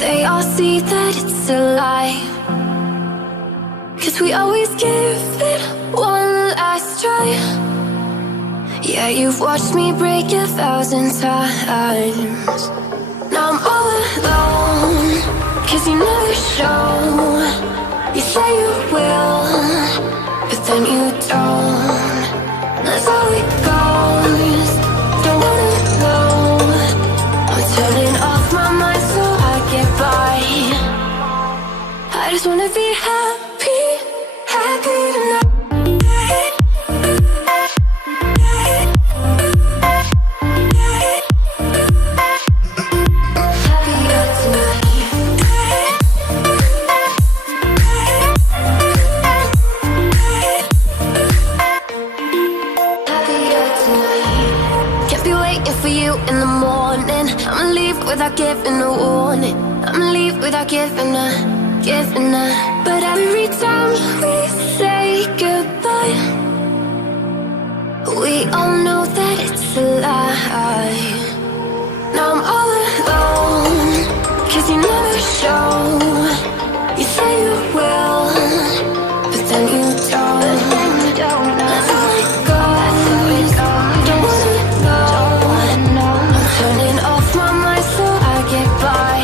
They all see that it's a lie, 'cause we always give it one last try. Yeah, you've watched me break 1,000 times. Now I'm all alone, 'cause you never show. You say you will, but then you don't. That's how it goes. Don't wanna know. I'm turning off my mind so I get by. I just wanna be happy, happy tonight. Without giving a warning, I'ma leave without giving a. But every time we say goodbye, we all know that it's a lie. Now I'm all alone, 'cause you never show. You say you will, but then you don't. That's how it goes. Don't wanna know. I'm turning off my mind so I get by.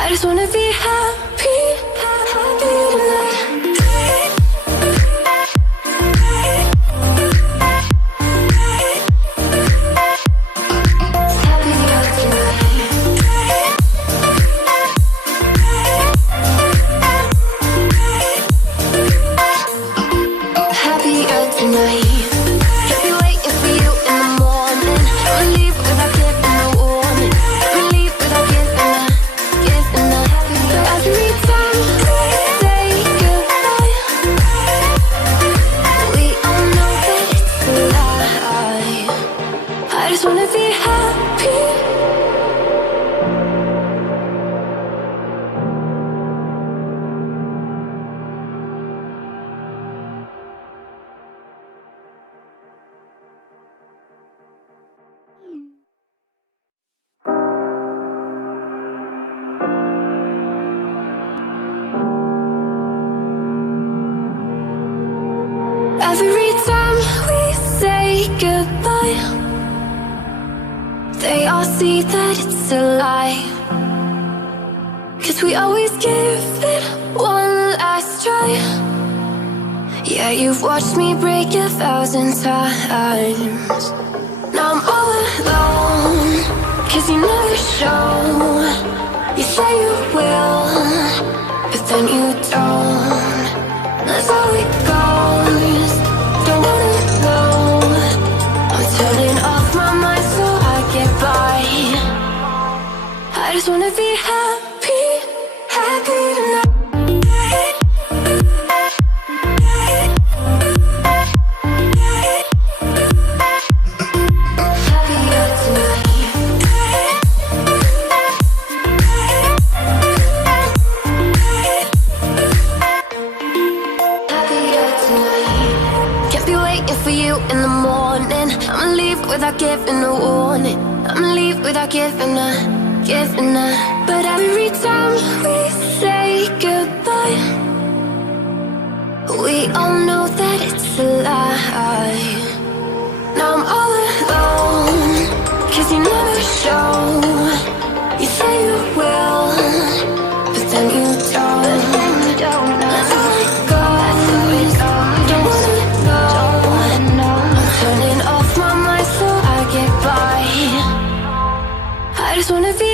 I just wanna be happy, happy tonight. Every time we say goodbye, they all see that it's a lie, 'cause we always give it one last try. Yeah, you've watched me break 1,000 times. Now I'm all alone, 'cause you never show. You say you will, but then you don't. That's how it goes. Don't wanna know. I'm turning off my mind so I get by. I just wanna be happy, happy tonight. Without giving a warning, I'ma leave without giving a. But every time we say goodbye, we all know that it's a lie. Now I'm all alone, 'cause you never show. You say you will, but then you don't. That's how it goes. Don't wanna know. I'm turning off my mind so I get by. I just wanna be